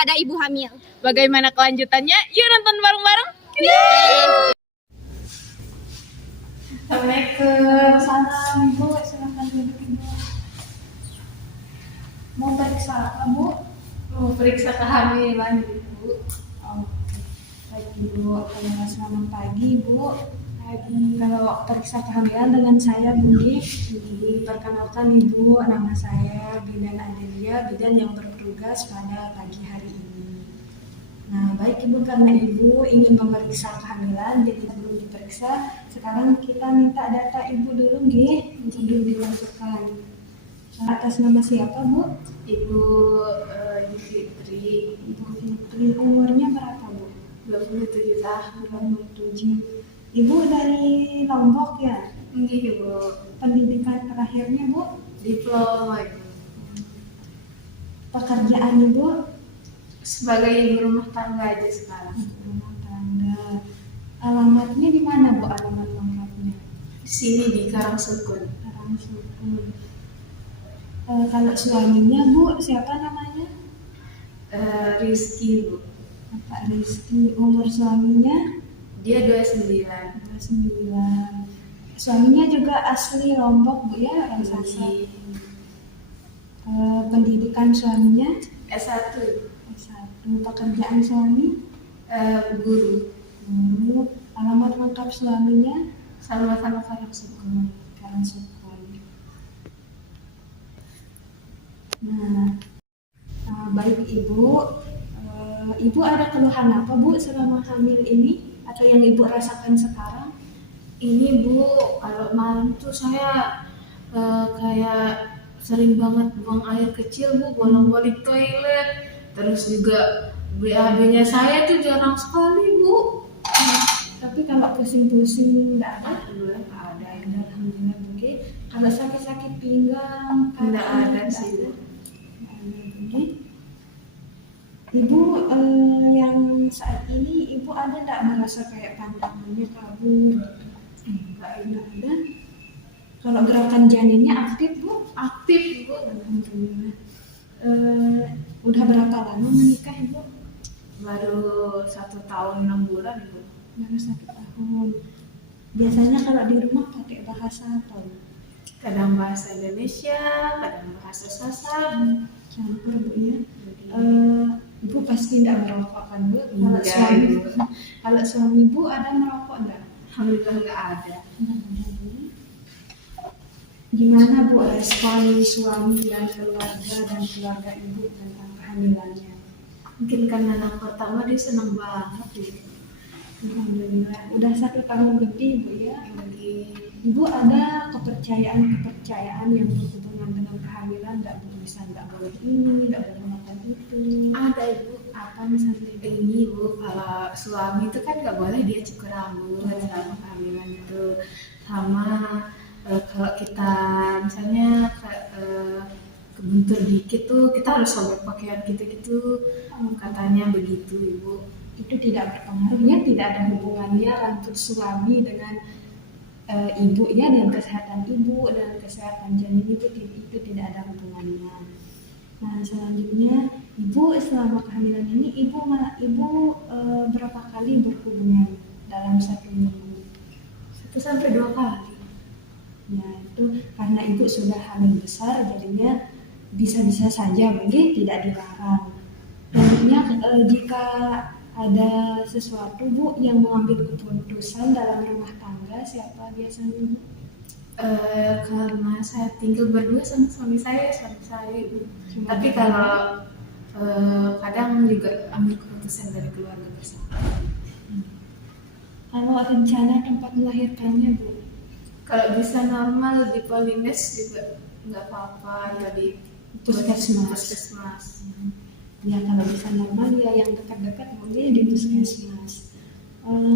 pada ibu hamil. Bagaimana kelanjutannya? Yuk nonton bareng-bareng. Assalamualaikum. Salam Ibu, silakan duduk Ibu. Mau periksa apa Bu? Mau periksa kehamilan Ibu. Oh, baik Ibu. Selamat pagi Bu. Kalau periksa kehamilan dengan saya Budi, perkenalkan Ibu, nama saya Bidan Adelia, bidan yang bertugas pada pagi hari ini. Nah, baik Ibu, karena Ibu ingin memeriksa kehamilan, jadi sebelum diperiksa, sekarang kita minta data Ibu dulu, nggih, sebelum dilanjutkan. Atas nama siapa Bu? Ibu Fitri. Ibu Fitri, umurnya berapa Bu? 27 tahun. 27. Ibu dari Lombok ya? Enggak Ibu. Pendidikan terakhirnya Bu? Diploma Ibu. Pekerjaan Ibu? Sebagai ibu rumah tangga aja sekarang. Rumah tangga. Alamatnya di mana Bu, alamat lengkapnya? Di sini di Karangsukun. Karangsukun. Kalau suaminya Bu, siapa namanya? Rizky Bu. Pak Rizky. Umur suaminya? Dia 29. 29. Suaminya juga asli Lombok Bu ya, orang Sasak. Pendidikan suaminya? S1 S1. Pekerjaan suami? guru. Guru. Alamat lengkap suaminya? Sama-sama Karangsukun. Karangsukun. Nah, baik Ibu. Ibu ada keluhan apa Bu selama hamil ini? Atau yang Ibu rasakan sekarang? Ini Bu, kalau malam tuh saya kayak sering banget buang air kecil Bu, bolak-balik toilet. Terus juga BAB-nya saya tuh jarang sekali Bu. Tapi kalau pusing-pusing enggak ada? Alhamdulillah nggak ada. Alhamdulillah Bu. Kalau sakit-sakit pinggang, kaki, Nggak ada sih Bu. Nggak ada, Bu. Ibu yang saat ini Ibu ada enggak merasa kayak pantangannya kabur? Enggak ada. Kalau gerakan janinnya aktif Bu? Aktif Bu. Alhamdulillah. Udah berapa lama menikah Ibu? Baru 1 tahun 6 bulan Bu. Baru 1 tahun. Biasanya kalau di rumah pakai bahasa apa Bu? Kadang bahasa Indonesia, kadang bahasa Sasak. Campur Bu ya. Ibu pasti tidak merokok kan Bu? Enggak, Ibu. Kalau suami Bu ada merokok enggak? Alhamdulillah nggak ada. Gimana Bu respon suami dan keluarga Ibu tentang kehamilannya? Mungkin karena anak pertama dia senang banget gitu. Alhamdulillah. Udah 1 tahun lebih Bu ya. Ibu ada kepercayaan yang berhubungan dengan kehamilan, enggak bisa enggak boleh ini, enggak boleh makan itu. Ada Ibu. Apa misalnya Ini Bu, kalau suami itu kan nggak boleh dia cukur rambut selama kehamilan itu. Sama kalau kita misalnya kebentur dikit tuh kita harus sobek pakaian kita gitu. Katanya begitu Ibu. itu tidak berpengaruh ya, tidak ada hubungannya rambut suami dengan ibu ya, dan kesehatan ibu dan kesehatan janin itu tidak ada hubungannya. Nah, selanjutnya Ibu selama kehamilan ini Ibu berapa kali berhubungan dalam 1 minggu? 1 sampai 2 kali. Ya, itu karena Ibu sudah hamil besar, jadinya bisa-bisa saja mungkin tidak dilarang. Tentunya jika ada sesuatu Bu yang mengambil keputusan dalam rumah tangga, siapa biasanya Bu? Karena saya tinggal berdua sama suami saya Ibu. Tapi kalau kadang juga ambil keputusan dari keluarga bersama. Kalau rencana tempat melahirkannya Bu? Kalau bisa normal di Polines juga nggak apa-apa, ya di puskesmas. Ya, kalau bisa normal ya yang dekat-dekat boleh di puskesmas.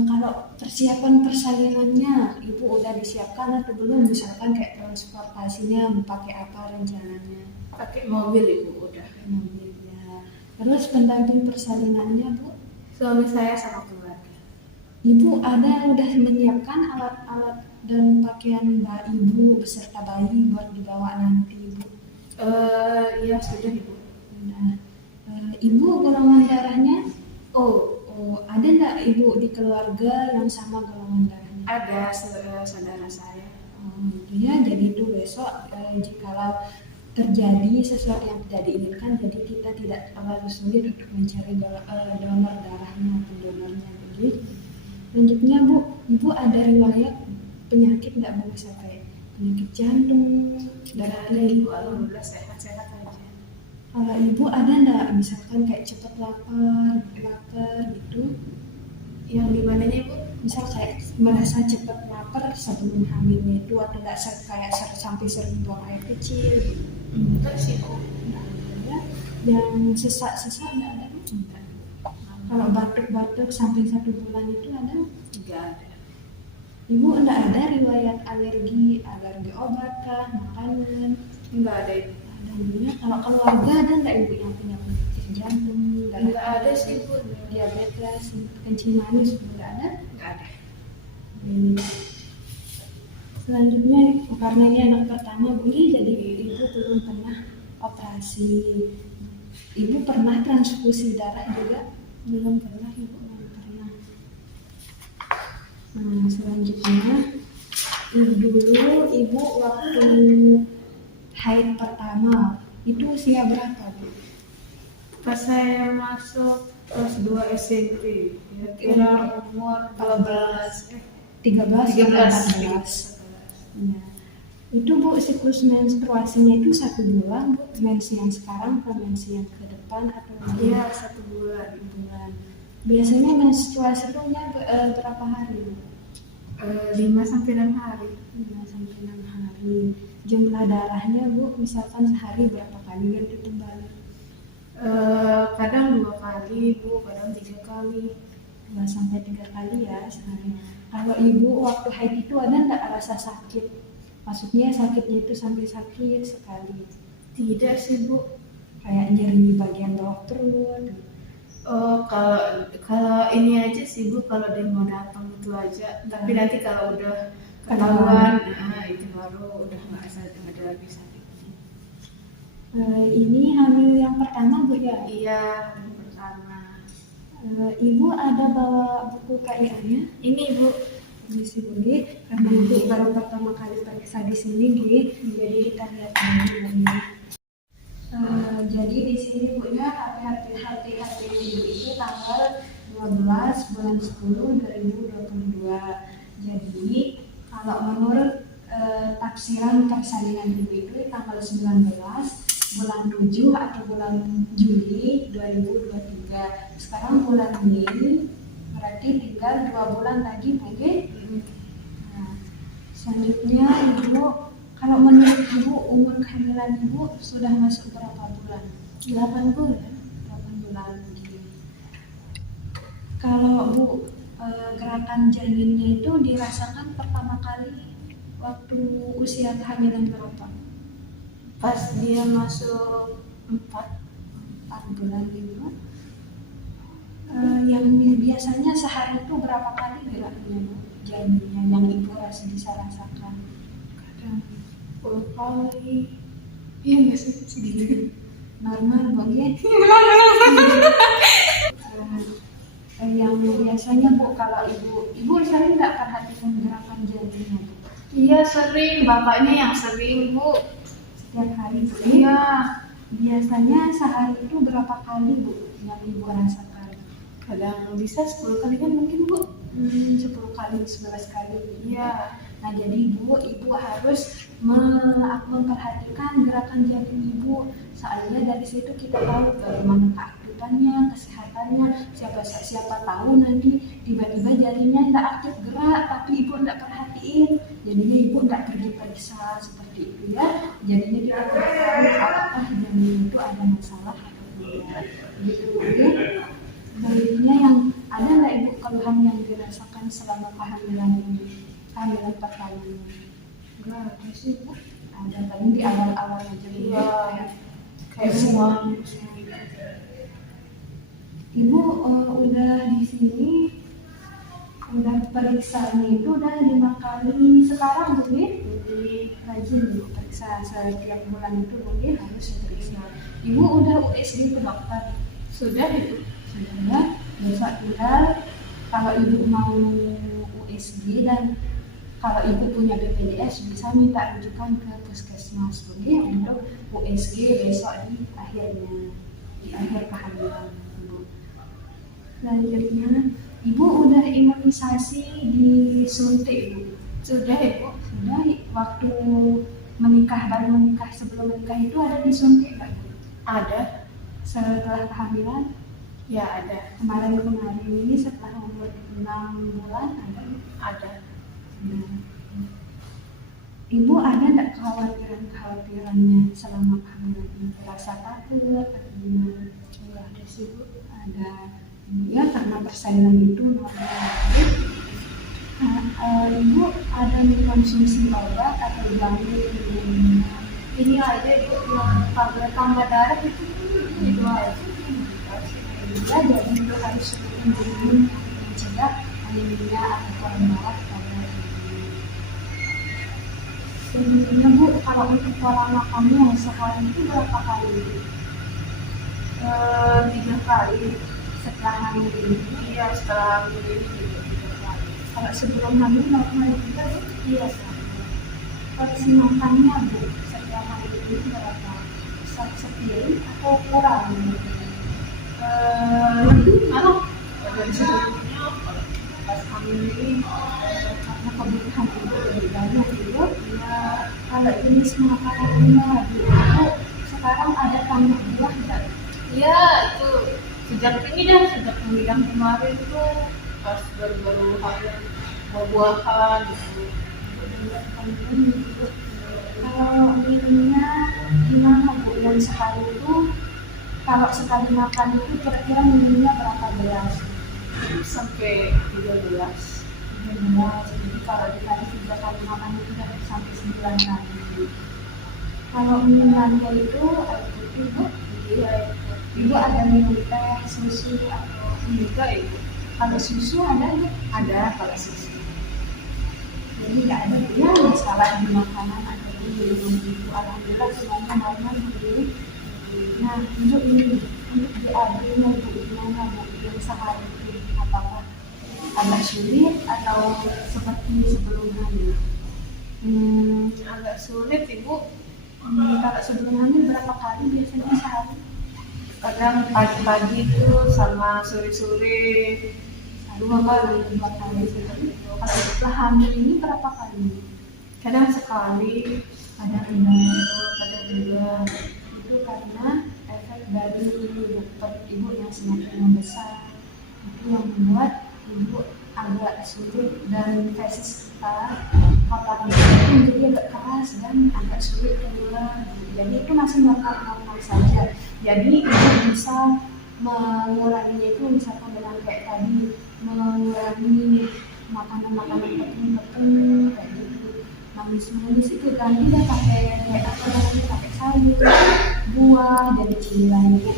Kalau persiapan persalinannya Ibu udah disiapkan atau belum? Misalkan kayak transportasinya mau pakai apa rencananya? Pakai mobil Ibu udah. Mobil ya. Terus pendamping persalinannya Bu? Suami saya sama keluarga. Ibu udah menyiapkan alat-alat dan pakaian Ibu beserta bayi buat dibawa nanti Ibu? Ya sudah Ibu. Nah, Ibu golongan darahnya, Oh, ada nggak ibu di keluarga yang sama golongan darahnya? ada saudara saya. Ya, jadi itu besok jikalau terjadi sesuatu yang tidak diinginkan, jadi kita tidak terlalu sulit untuk mencari donor darahnya atau donornya. Jadi selanjutnya Bu, Ibu ada riwayat penyakit nggak Bu, sampai penyakit jantung, darah Ada tinggi? ibu, alhamdulillah sehat-sehat aja. Kalau Ibu ada nggak misalkan kayak cepet lapar gitu? Yang di mananya ibu? Misal kayak merasa cepet lapar sebelum hamilnya itu, atau nggak kayak sampai sering buang air kecil gitu? Enggak sih bu. Nggak ada ya. Yang sesak nggak ada Bu? Enggak. Kalau batuk-batuk sampai 1 bulan itu ada? Enggak ada. Ibu enggak ada riwayat alergi obat kah, makanan? Enggak ada ibu. Ada ibunya. Kalau keluarga ada enggak ibu yang punya penyakit jantung, Enggak ada sih bu. diabetes, kencing manis? Enggak ada. Enggak ada. Selanjutnya karena ini anak pertama Bu, jadi ibu belum pernah operasi. Ibu pernah transfusi darah juga? Belum pernah ibu. Belum pernah. Nah, selanjutnya dulu ibu waktu haid pertama itu usia berapa Bu? Pas saya masuk kelas 2 SMP, kira-kira umur 12, 13 13. 14. Nah, itu Bu, siklus menstruasinya itu 1 bulan Bu, mens yang sekarang ke mens yang ke depan atau Iya, 1 bulan. bulan? Biasanya menstruasinya berapa hari Bu? 5 sampai 6 hari. 5 sampai 6 hari. Jumlah darahnya Bu, misalkan sehari berapa kali ganti kembali? Kadang 2 kali bu, kadang 3 kali. 2 sampai 3 kali ya sehari. Kalau ibu waktu haid itu ada nggak rasa sakit? Maksudnya sakitnya itu sampai sakit sekali? Tidak sih bu. Kayak nyeri bagian bawah perut? Oh, kalau ini aja sih bu, kalau dia mau datang itu aja. Tapi nanti kalau udah ketahuan, itu baru udah nggak ada lagi sakit. Ini hamil yang pertama Bu ya? Iya, yang pertama. Ibu ada bawa buku KIA-nya? Ini bu. Permisi Bu, karena Ibu baru pertama kali periksa di sini, jadi kita lihat dulu ini. Jadi di sini Bu ya, HPHP Ibu itu tanggal 12 bulan 10 2022. Jadi kalau menurut tafsiran persalinan Ibu itu tanggal 19 bulan 7 atau bulan Juli 2023. Sekarang bulan Mei, berarti tinggal 2 bulan lagi Bu. Nah, selanjutnya Ibu, kalau menurut Ibu umur kehamilan Ibu sudah masuk berapa bulan? 8 bulan. 8 bulan. Kalau Bu, gerakan janinnya itu dirasakan pertama kali waktu usia kehamilan berapa? Pas dia masuk 4 bulan itu. Yang biasanya sehari itu berapa kali geraknya Bu, janinnya yang Ibu bisa rasakan? kadang 10 kali. Iya nggak sih segitu? Normal Bu ya? Yang biasanya Bu, kalau Ibu sering nggak perhatikan gerakan janinnya Bu? Iya sering, bapaknya yang sering bu. Setiap hari Bu? Iya. Biasanya sehari itu berapa kali Bu yang Ibu rasakan? Kadang bisa 10 kali kan mungkin bu. 10 kali, 11 kali. Iya. Nah jadi Ibu harus memperhatikan gerakan janin Ibu. Soalnya dari situ kita tahu bagaimana keaktifannya, kesehatannya. Siapa tahu nanti tiba-tiba janinnya tidak aktif gerak, tapi Ibu tidak perhatiin. Jadinya Ibu tidak pergi periksa seperti itu ya. Jadinya kita tidak tahu apakah janin itu ada masalah atau tidak. Gitu ya. Selanjutnya yang ada nggak Ibu keluhan yang dirasakan selama kehamilan ini? Kehamilan pertamanya? Enggak ada sih bu. Ada, paling di awal-awal aja. Iya. Kayak semua. Ibu udah di sini udah periksanya itu udah 5 kali sekarang Bu ya? Jadi rajin Ibu periksa setiap bulan itu Bu ya, harus periksa. Ibu udah USG ke dokter? Sudah Ibu. Sudah. Besok tinggal kalau ibu mau USG dan kalau ibu punya BPJS bisa minta rujukan ke puskesmas boleh untuk USG besok di akhir kehamilan ibu. Selanjutnya ibu udah imunisasi disuntik ibu. Sudah Ibu. Sudah waktu baru menikah sebelum menikah itu ada disuntik nggak ibu? Ada. Setelah kehamilan? Ya ada. Kemarin ini setelah umur 6 bulan Ada. Nah, ibu ada nggak kekhawatirannya selama kehamilan ini? Rasa takut atau gimana? Ada sih Bu. Ada ya karena persaingan itu normal. Ibu ada mengkonsumsi obat atau jamu? Ini aja Ibu yang tambah darah itu aja. Ya, jadi itu harus rutin minum untuk mencegah anemia atau kurang darah pada ibu. Selanjutnya Bu, kalau untuk pola makannya sehari itu berapa kali? 3 kali. Setelah hamil ini? Iya, setelah hamil ini juga 3 kali. Kalau sebelum hamil berapa kali juga Bu? Iya, sama. Porsi makannya Bu, setelah hamil ini berapa? Sepiring atau kurang? Lebih malah dari sebelumnya pas hamil ini Karena kebutuhan ibu lebih banyak ibu. Ya, kalau jenis makanannya Bu, sekarang ada tambah buah nggak? iya itu sejak pemilihan kemarin tuh pas baru-baru hamil buah-buahan gitu. Kalau minumnya gimana Bu? Yang sehari itu kalau sekali makan itu kira-kira minumnya berapa gelas? Sampai 13. Jadi kalau dikali 3 kali makan itu udah sampai 9 kali. Kalau minumannya itu air putih Bu? Iya, Ibu ada minum teh, susu atau juga Ibu. kalau susu ada nggak? Ada kalau susu. Jadi nggak ada ya masalah di makanan atau di minum itu. Alhamdulillah semuanya normal Bu. Nah, untuk ini untuk BAB-nya Bu, gimana Bu? Yang sehari itu apakah agak sulit atau seperti sebelum hamil? Agak sulit Ibu. Kalau sebelum hamil berapa kali biasanya sehari? Kadang pagi-pagi itu sama sore-sore 2 kali. 2 kali sehari. Kalau setelah hamil ini berapa kali? Kadang sekali, Ada tidak? kadang juga. Itu karena efek dari perut ibu yang semakin membesar itu yang membuat ibu agak sulit dan fesis kita kotoran itu menjadi agak keras dan agak sulit keluar. Jadi itu masih normal saja. Jadi ibu bisa menguranginya itu misalkan dengan kayak tadi mengurangi makanan-makanan tepung kayak gitu, manis-manis itu ganti deh pakai kayak apa namanya, pakai sayur, buah dan cemilan itu.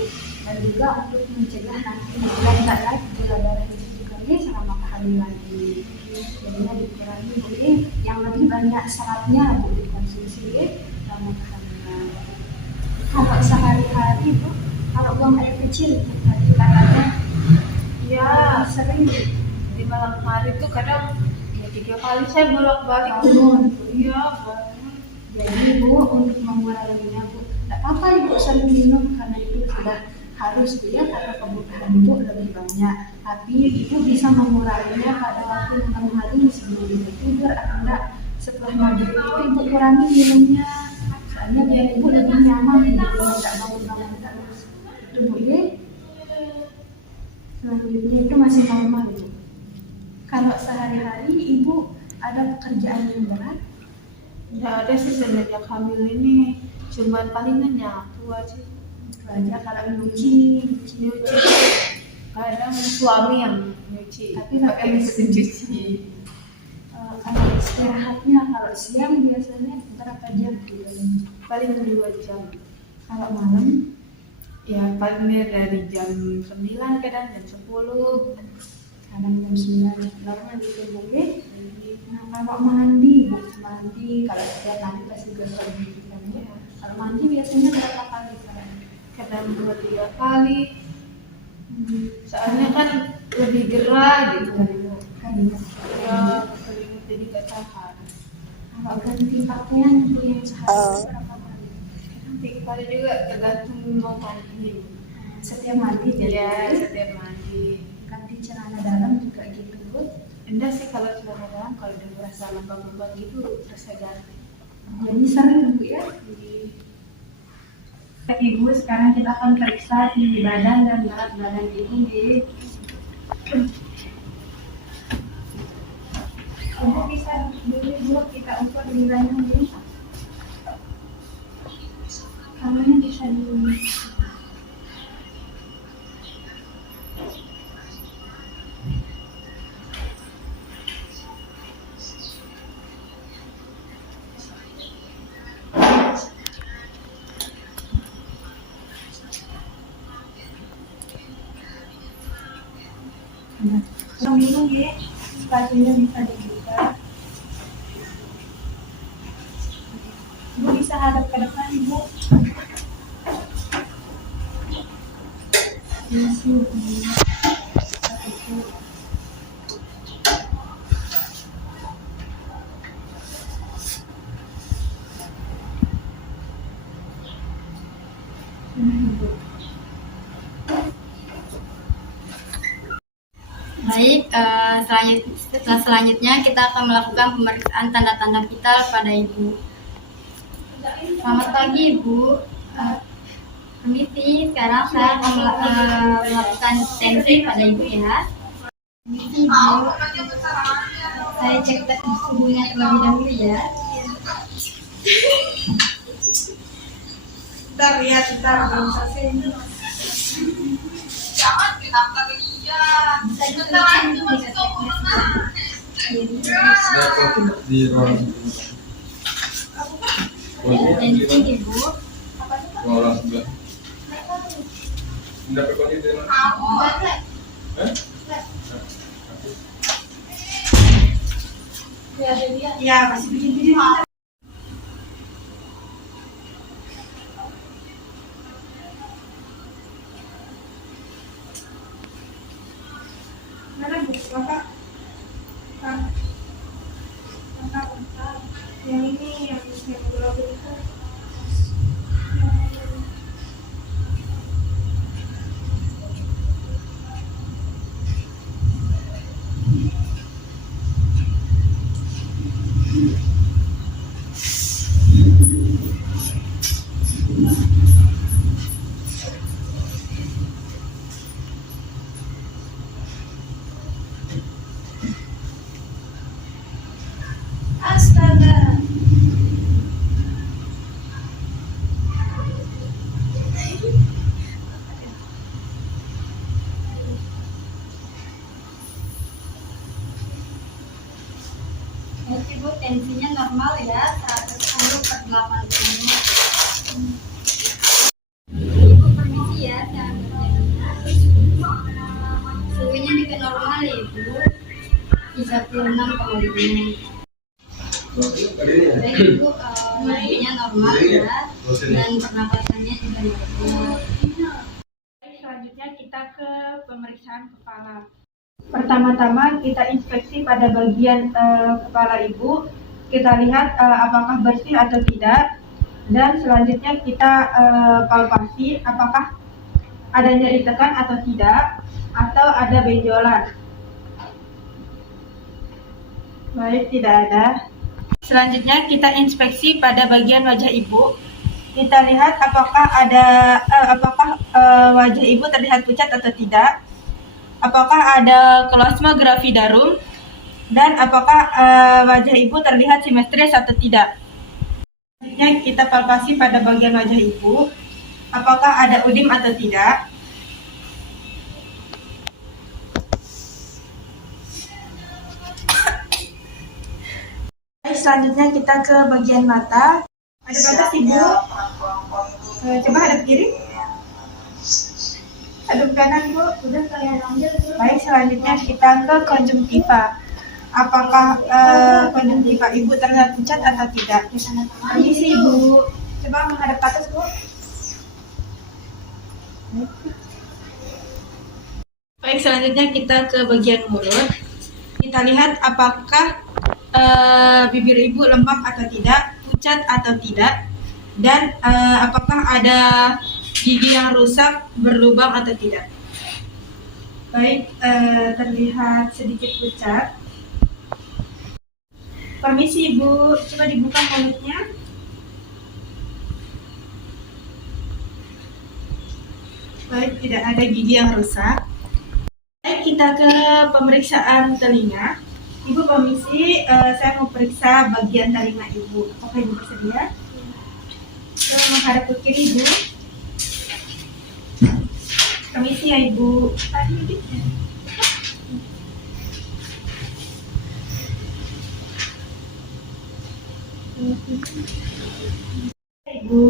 Dan juga untuk mencegah nanti nggak naik gula darah itu juga ya selama kehamilan ini. Jadinya dikurangi Bu, yang lebih banyak seratnya Bu dikonsumsi selama kehamilan. Kalau sehari-hari Bu, kalau buang air kecil tadi katanya Ya, sering di malam hari tuh kadang ya 3 kali saya bolak-balik. bangun. Iya, bangun. Jadi Bu, untuk menguranginya Bu, tidak apa-apa Ibu sering minum karena itu sudah harus ya karena kebutuhan Ibu lebih banyak. Tapi Ibu bisa menguranginya pada waktu malam hari sebelum Ibu tidur atau enggak setelah maghrib itu Ibu kurangi minumnya. Soalnya biar Ibu lebih nyaman gitu, tidak bangun-bangun terus. Itu Bu ya. Selanjutnya itu masih normal Bu. Kalau sehari-hari Ibu ada pekerjaan yang berat? Nggak ada sih semenjak hamil ini, cuman palingan nyapu aja. Itu aja. Kalau nyuci Nyuci kadang suami yang nyuci, Tapi nggak pakai mesin cuci. kalau istirahatnya kalau siang biasanya berapa jam gitu? Paling 2 jam. Kalau malam Ya paling dari jam 9 kadang jam 10. kadang jam 9 normal gitu Bu ya. Nah kalau mandi Bu, kalau setiap nanti pasti berpergi ya. Kalau mandi biasanya berapa kali? Kadang 2-3 kali. Soalnya kan lebih gerah gitu kan ibu. Keringat. Ya berkeringat jadi gak tahan. Kalau ganti pakaian Bu yang sehari berapa kali? Nanti kali juga tergantung mau mandi. Setiap mandi Iya, jadi setiap mandi. ganti celana dalam juga gitu Bu. Enggak sih kalau celana dalam, kalau udah merasa lembab-lembab gitu terus saya ganti. Jadi sering Bu ya. Ibu, sekarang kita akan periksa tinggi badan dan berat badan Ibu di. Ibu bisa dulu Bu, kita ukur tingginya Bu. Kamarnya bisa dulu. Minum ya, sepatunya bisa dibuka. Ibu bisa hadap ke depan Ibu. Baik, selanjutnya kita akan melakukan pemeriksaan tanda-tanda vital pada Ibu. Selamat pagi Ibu. Permisi, sekarang saya akan melakukan tensi pada Ibu ya. Permisi Ibu. Saya cek suhunya terlebih dahulu ya. Bentar ya, kita belum selesai ini. Bisa dituliskan di di ruang tensi Ibu. ruang sebelah. Tidak berkontak dengan. Ya, masih begini. Mana Bu? Bapak? Bapak. Yang ini yang gula itu. Astaga. Baik Ibu, tensinya normal ya, 110/80. Ibu permisi ya, saya ambil tensinya. Suhunya juga normal ya Ibu, di 106,5. Baik Ibu, nadinya normal ya, dan pernapasannya juga normal. Selanjutnya kita ke pemeriksaan kepala. Pertama-tama kita inspeksi pada bagian kepala Ibu. Kita lihat apakah bersih atau tidak. Dan selanjutnya kita palpasi apakah ada nyeri tekan atau tidak, atau ada benjolan. Baik, tidak ada. Selanjutnya kita inspeksi pada bagian wajah Ibu. Kita lihat apakah wajah Ibu terlihat pucat atau tidak. Apakah ada kelasma gravidarum, dan apakah wajah Ibu terlihat simetris atau tidak. Selanjutnya kita palpasi pada bagian wajah Ibu, apakah ada udim atau tidak. Selanjutnya kita ke bagian mata. Ada batas Ibu. Coba hadap kiri. Hadap kanan Bu. Udah kalian ambil. Baik, selanjutnya kita ke konjungtiva. Apakah konjungtiva Ibu terlihat pucat atau tidak? Permisi Ibu. Coba menghadap ke atas Bu. Baik, selanjutnya kita ke bagian mulut. Kita lihat apakah bibir ibu lembab atau tidak, pucat atau tidak, dan apakah ada gigi yang rusak, berlubang atau tidak. Baik, terlihat sedikit pucat. Permisi ibu, coba dibuka mulutnya. Baik, tidak ada gigi yang rusak. Baik, kita ke pemeriksaan telinga. Ibu permisi, saya mau periksa bagian telinga ibu. Apakah ibu bersedia? Coba menghadap ke kiri ibu. Permisi ya ibu. Ibu.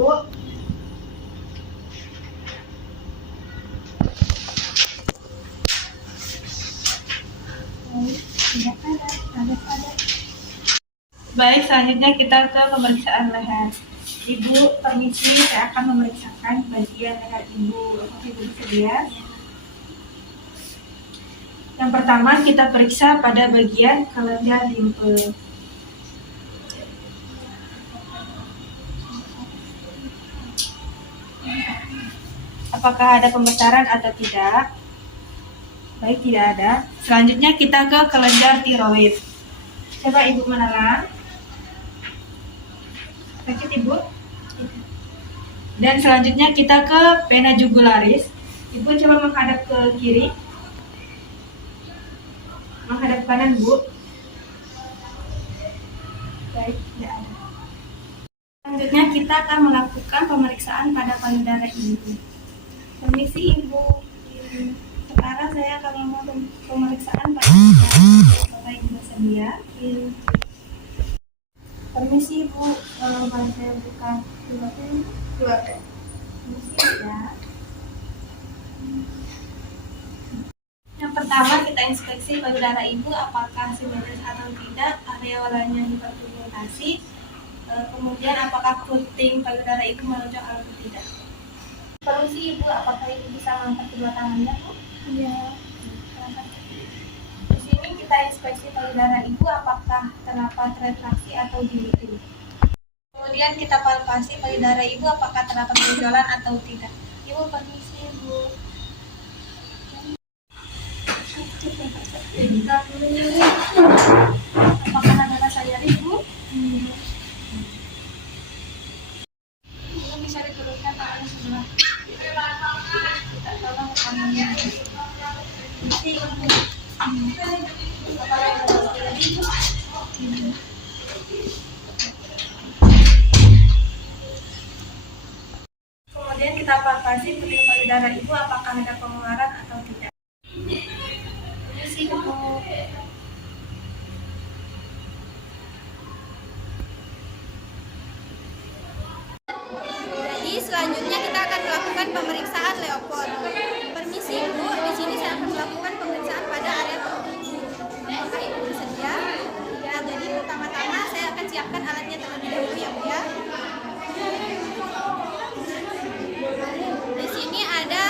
Tidak ada. Baik, selanjutnya kita ke pemeriksaan leher. Ibu, permisi, saya akan memeriksakan bagian leher ibu. Apakah ibu bersedia? Yang pertama kita periksa pada bagian kelenjar limfe. Apakah ada pembesaran atau tidak? Baik, tidak ada. Selanjutnya kita ke kelenjar tiroid. Coba ibu menelan. Sakit ibu? Dan selanjutnya kita ke vena jugularis. Ibu coba menghadap ke kiri. Menghadap kanan bu. Baik, tidak ada. Selanjutnya kita akan melakukan pemeriksaan pada payudara ibu. Permisi ibu. Sekarang saya akan melakukan pemeriksaan pada apakah ibu bersedia? Permisi ibu, kalau saya buka dua. Permisi ya. Yang pertama kita inspeksi payudara ibu apakah simetris atau tidak, areolanya hiperpigmentasi, kemudian apakah puting payudara ibu menonjol atau tidak. Permisi ibu, apakah ibu bisa mengangkat kedua tangannya bu? Iya. Di sini kita inspeksi payudara ibu apakah terdapat retraksi atau dilating. Kemudian kita palpasi payudara ibu apakah terdapat benjolan atau tidak. Ibu permisi ibu. Apakah ada rasa nyeri ibu? Ibu bisa diturunkan tangannya sebelah. Kita tolong tangannya. Kemudian kita palpasi puting payudara ibu apakah ada pengeluaran atau tidak. Permisi ibu. Jadi selanjutnya kita akan melakukan pemeriksaan Leopold. Permisi ibu, di sini saya akan melakukan pemeriksaan pada area perut ibu. Apakah ibu bersedia? Ya, jadi pertama-tama saya akan siapkan alatnya terlebih dahulu ya bu ya. Di sini ada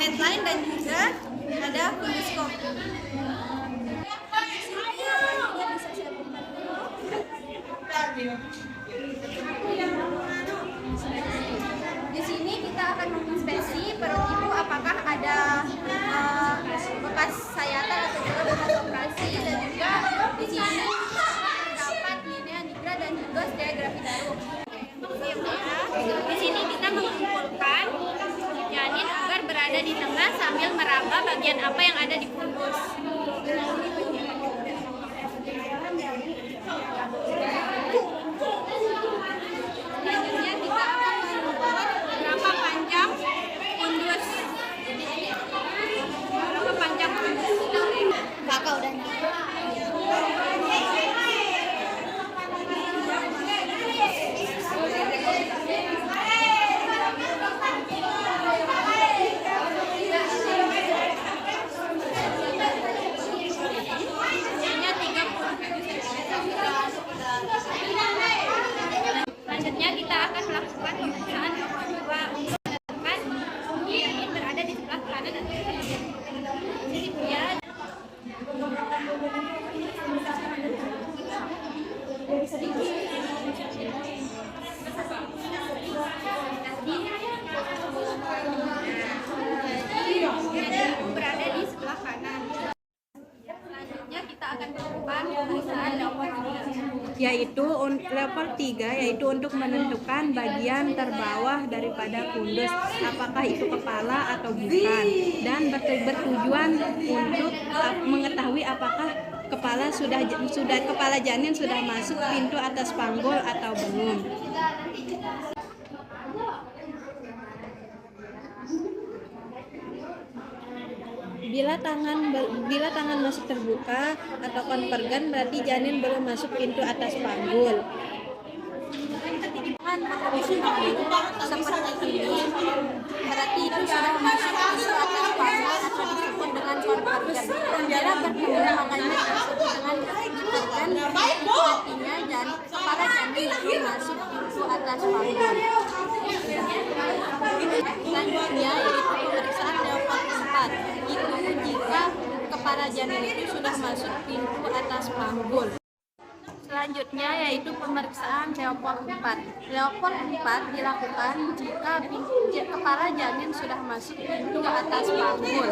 medline dan juga ada funduskop. Di sini kita akan menginspeksi perut ibu apakah ada bekas sayatan atau juga bekas operasi, dan juga di sini terdapat linea nigra dan juga stereografi daru. Di sini kita mengumpulkan janin agar berada di tengah sambil meraba bagian apa yang ada di fundus. Selanjutnya kita akan mengukur berapa panjang fundus. Berapa panjang fundus? Kakak udah pemeriksaan level 3. Yaitu level 3 yaitu untuk menentukan bagian terbawah daripada fundus, apakah itu kepala atau bukan, dan bertujuan untuk mengetahui apakah kepala kepala janin sudah masuk pintu atas panggul atau belum. Bila tangan masih terbuka atau konvergen, berarti janin belum masuk pintu atas panggul. Seperti ini, berarti itu sudah masuk pintu atas panggul atau disebut dengan konvergen. Bila bertemu makanya disebut dengan konvergen, artinya kepala janin belum masuk pintu atas panggul. Selanjutnya yaitu pemeriksaan level 4. Itu jika kepala janin itu sudah masuk pintu atas panggul. Selanjutnya yaitu pemeriksaan level 4. Level 4 dilakukan jika kepala janin sudah masuk pintu atas panggul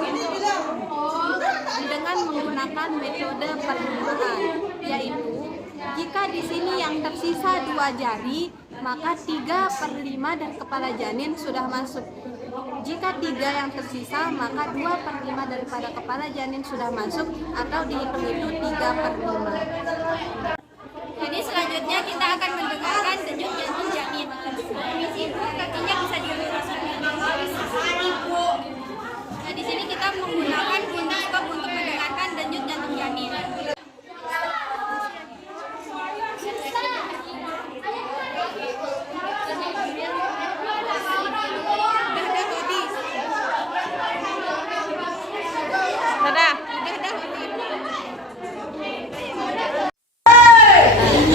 dengan menggunakan metode perlimaan, yaitu jika di sini yang tersisa 2 jari, maka 3/5 dari kepala janin sudah masuk. Jika 3 yang tersisa, maka 2/5 daripada kepala janin sudah masuk, atau dihitung itu 3/5. Jadi selanjutnya kita akan mendengarkan denyut jantung janin. Permisi Bu, kakinya bisa diluruskan. Nah, di sini kita menggunakan fundoskop untuk mendengarkan denyut jantung janin.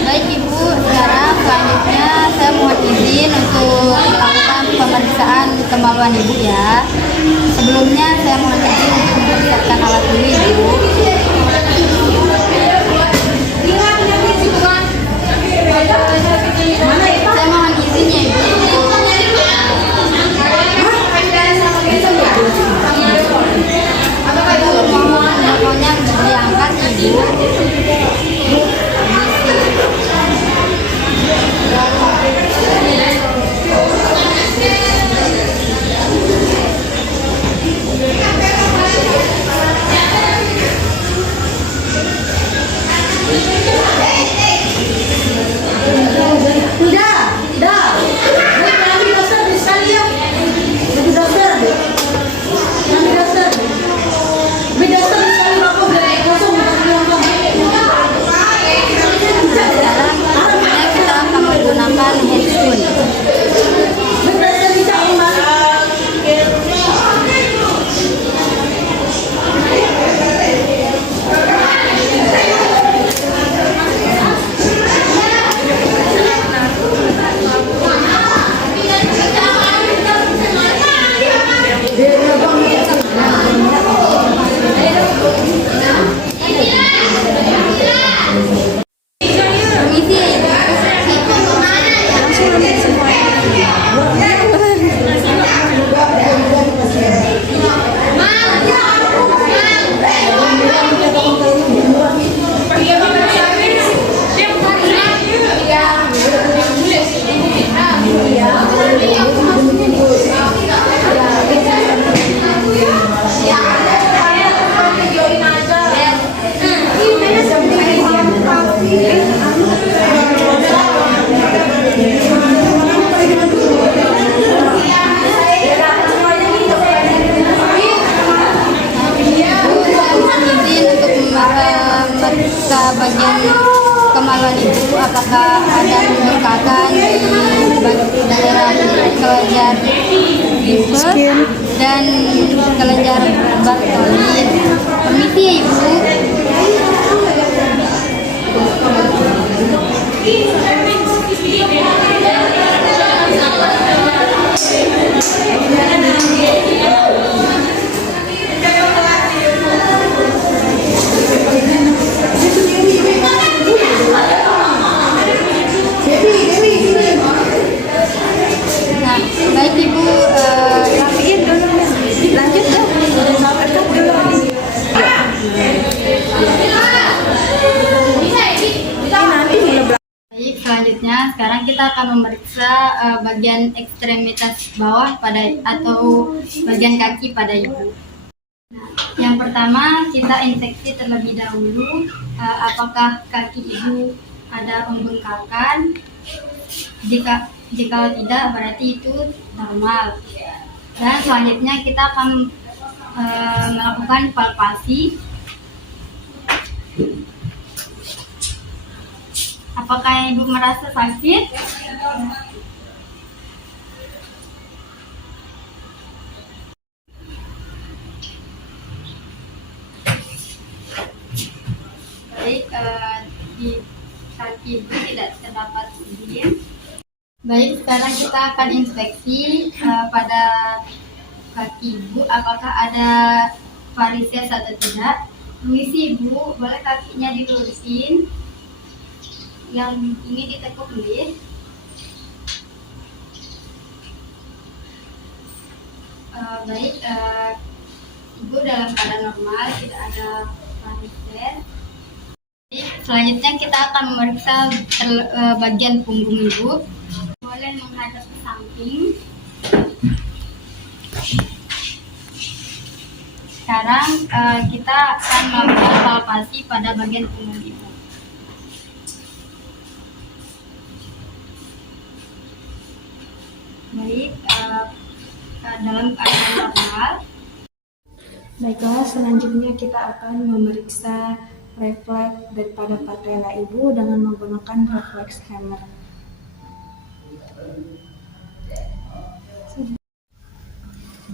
Baik Ibu, sekarang selanjutnya saya mohon izin untuk melakukan pemeriksaan kemaluan Ibu ya. Sebelumnya saya mohon izin untuk mempersiapkan alat dulu Ibu. Saya mohon izinnya Ibu. Mohon teleponnya diangkat Ibu. Bagian kemaluan Ibu, apakah ada pembengkakan di daerah kelenjar limfe dan kelenjar Bartholin. Permisi ya Ibu. Nah, baik Ibu, rapiin dulu, lanjut dong. kita akan memeriksa bagian ekstremitas bawah pada atau bagian kaki pada ibu. Nah, yang pertama kita inspeksi terlebih dahulu apakah kaki ibu ada pembengkakan. Jika tidak berarti itu normal. Dan selanjutnya kita akan melakukan palpasi. Apakah ibu merasa sakit? Baik, di kaki ibu tidak terdapat izin. Baik, sekarang kita akan inspeksi pada kaki ibu apakah ada varises atau tidak. Permisi ibu, boleh kakinya dilurusin. Yang ini ditekuk please. Baik, ibu dalam keadaan normal, tidak ada varises. Selanjutnya kita akan memeriksa bagian punggung ibu. Boleh menghadap ke samping. Sekarang kita akan melakukan palpasi pada bagian punggung ibu. Baik, dalam keadaan normal. Baiklah, selanjutnya kita akan memeriksa refleks daripada patella ibu dengan menggunakan refleks hammer.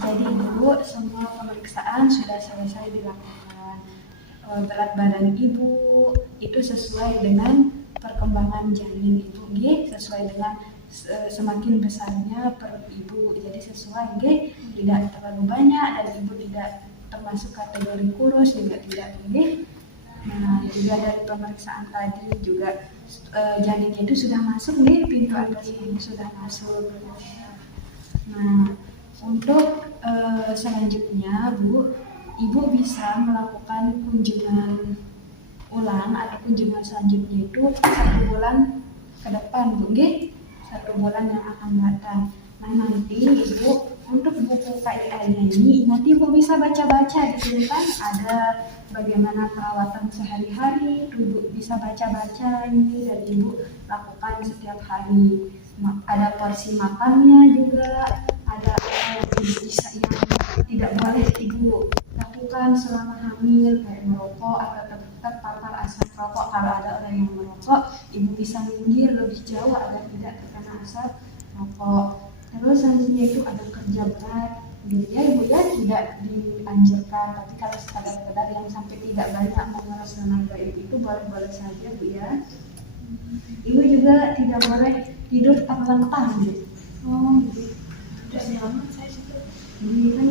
Jadi ibu, semua pemeriksaan sudah selesai dilakukan. Berat badan ibu itu sesuai dengan perkembangan janin ibu, sesuai dengan semakin besarnya perut ibu, jadi sesuai, tidak terlalu banyak dan ibu tidak termasuk kategori kurus juga tidak, Nah, juga dari pemeriksaan tadi juga janinnya itu sudah masuk, pintu atas ini sudah masuk. Nah, untuk selanjutnya Bu, ibu bisa melakukan kunjungan ulang atau kunjungan selanjutnya itu 1 bulan ke depan Bu, 1 bulan yang akan datang. Nah, nanti ibu untuk buku KIA-nya ini nanti ibu bisa baca-baca, di sini kan ada bagaimana perawatan sehari-hari, ibu bisa baca-baca ini dan ibu lakukan setiap hari. Ada porsi makannya juga, ada yang bisa yang tidak boleh ibu lakukan selama hamil, kayak merokok atau terpapar asap rokok. Kalau ada orang yang merokok, ibu bisa minggir lebih jauh agar tidak terkena asap rokok. Terus selanjutnya itu ada kerja berat, ibu tidak dianjurkan, tapi kalau sekadar-kadar yang sampai tidak banyak menguras tenaga ibu itu boleh-boleh saja Bu ya. Ibu juga tidak boleh tidur terlentang gitu. Tidak nyaman saya sudah. Ini kan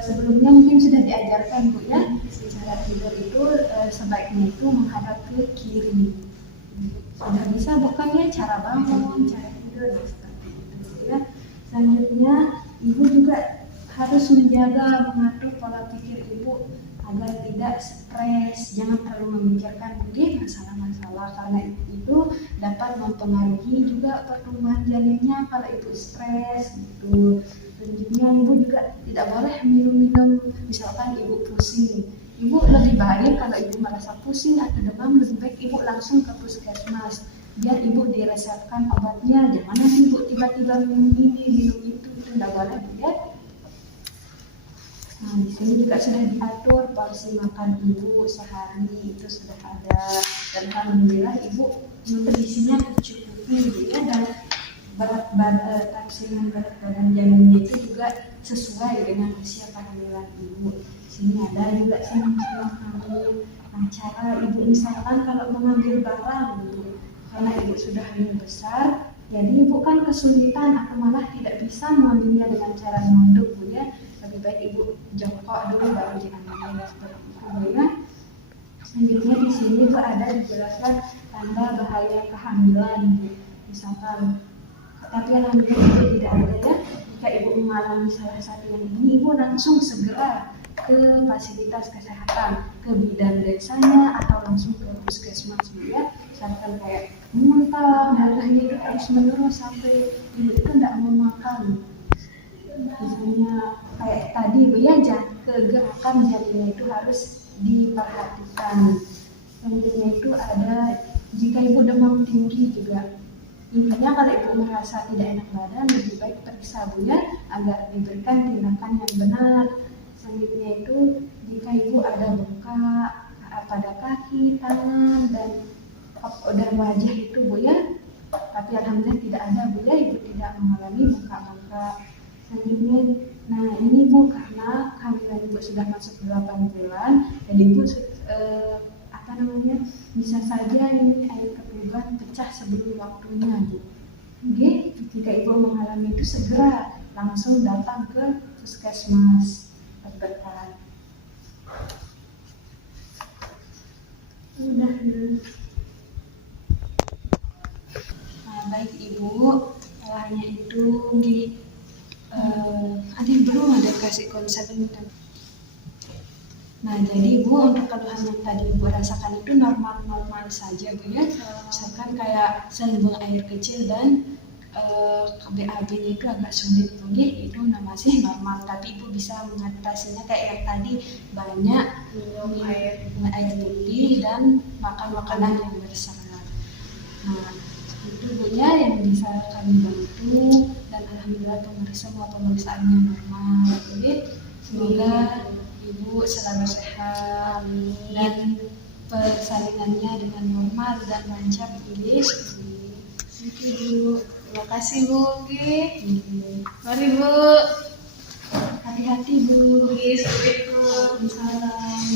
sebelumnya mungkin sudah diajarkan Bu ya, cara tidur itu sebaiknya itu menghadap ke kiri. Sudah bisa bukan ya cara bangun, cara tidur seperti itu Bu ya. Selanjutnya ibu juga harus menjaga mengatur pola pikir ibu agar tidak stres, jangan terlalu memikirkan masalah-masalah karena itu dapat mempengaruhi juga pertumbuhan janinnya kalau ibu stres gitu. Selanjutnya ibu juga tidak boleh minum-minum, misalkan ibu pusing. Ibu lebih baik kalau ibu merasa pusing atau demam, lebih baik ibu langsung ke puskesmas biar ibu diresepkan obatnya. Jangan nanti ibu tiba-tiba minum ini, minum itu tidak boleh ya. Nah, di sini juga sudah diatur porsi makan ibu sehari itu sudah ada, dan alhamdulillah ibu nutrisinya tercukupi ya, dan berat badan janinnya itu juga sesuai dengan usia kehamilan ibu. Sini ada juga sebelum hamil. Nah, cara ibu misalkan kalau mengambil barang ibu, karena ibu sudah hamil besar, jadi ibu kan kesulitan atau malah tidak bisa mengambilnya dengan cara menunduk Bu ya. Lebih baik ibu jongkok dulu baru diambil seperti itu Bu ya. Selanjutnya di sini tuh ada dijelaskan tanda bahaya kehamilan Bu. Misalkan, tapi alhamdulillah itu tidak ada ya. Jika ibu mengalami salah satu yang ini, ibu langsung segera ke fasilitas kesehatan, ke bidan desanya atau langsung ke puskesmas ya. Misalkan kayak muntah, darahnya itu terus menerus sampai ibu itu tidak mau makan. Misalnya kayak tadi Bu ya, kegerakan jarinya itu harus diperhatikan. Selanjutnya itu ada jika ibu demam tinggi juga. Intinya kalau ibu merasa tidak enak badan, lebih baik periksa Bu ya agar diberikan tindakan yang benar. Selanjutnya itu jika ibu ada bengkak pada kaki, tangan, dan wajah itu Bu ya, tapi alhamdulillah tidak ada Bu ya, ibu tidak mengalami bengkak-bengkak. Selanjutnya, nah ini Bu karena kehamilan ibu sudah masuk 8 bulan dan ibu bisa saja ini air ketuban pecah sebelum waktunya Bu. Oke, jika ibu mengalami itu segera langsung datang ke puskesmas terdekat. Udah dulu. Nah, baik Ibu, hanya itu adik belum ada kasih konsep tentang. Nah, jadi Bu, untuk keluhan yang tadi Ibu rasakan itu normal-normal saja Bu ya. Misalkan kayak selubung air kecil dan BAB-nya itu agak sulit Bu, itu masih normal. Tapi Ibu bisa mengatasinya kayak yang tadi, banyak minum air putih dan makan makanan yang berserat. Nah, itu Bu ya yang bisa kami bantu, dan alhamdulillah semua pemeriksaannya normal. Jadi semoga Ibu selalu sehat dan persalinannya dengan normal dan lancar Bu. Terima kasih Bu. Mari Bu. Hati-hati Bu. Assalamualaikum. Salam.